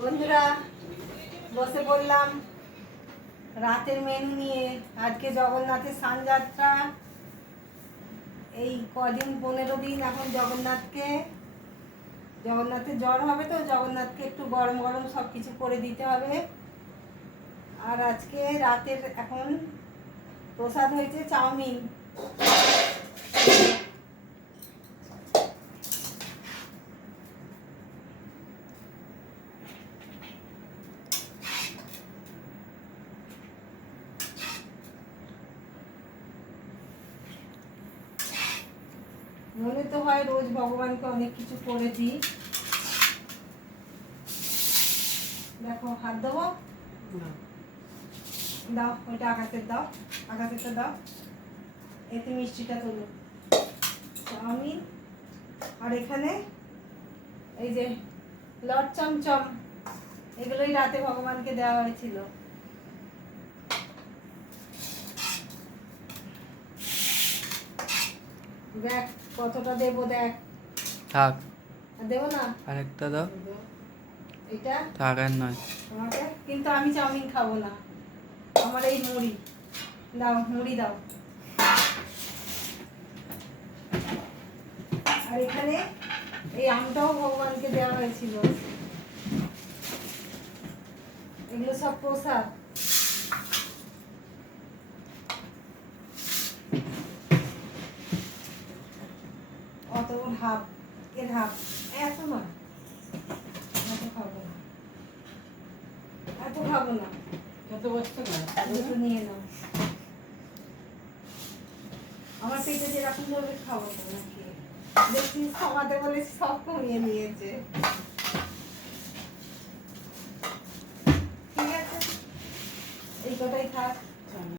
বন্ধুরা বসে পড়লাম রাতের মেনু নিয়ে। আজকে জগন্নাথের স্নানযাত্রা, এই কদিন 15 দিন এখন জগন্নাথের জ্বর হবে, তো জগন্নাথকে একটু গরম গরম সব কিছু করে দিতে হবে। আর আজকে রাতের এখন প্রসাদ হয়েছে চাউমিন। মনে তো হয় রোজ ভগবানকে অনেক কিছু করে দিই। দেখো, হাত দেবো, দাও ওইটা আকাশের দাও, আকাশেরটা দাও, এতে মিষ্টিটা তোলো। চাউমিন আর এখানে এই যে লট চমচম, এগুলোই রাতে ভগবানকে দেওয়া হয়েছিল। দেখ কতটা দেবো, দেখ। থাক, আর দেবো না, আরেকটা দাও। এটা থাক আর নয়। তোমাকে, কিন্তু আমি চাউমিন খাবো না, আমার এই মুড়ি দাও, মুড়ি দাও। আর এখানে এই আমটাও ভগবানকে দেওয়া হয়েছিল। এগুলো সব প্রসাদ। অত হাফ, এর হাফ, এত না, এত খাবো না, এত খাবো না, কত বস্তু না দুটো নিয়ে নাও। আমার পেটে যেরকম ভাবে খাবো না, খেয়ে দেখছি কমাতে বলে সব কমিয়ে নিয়েছে। ঠিক আছে, এই কথাই থাক।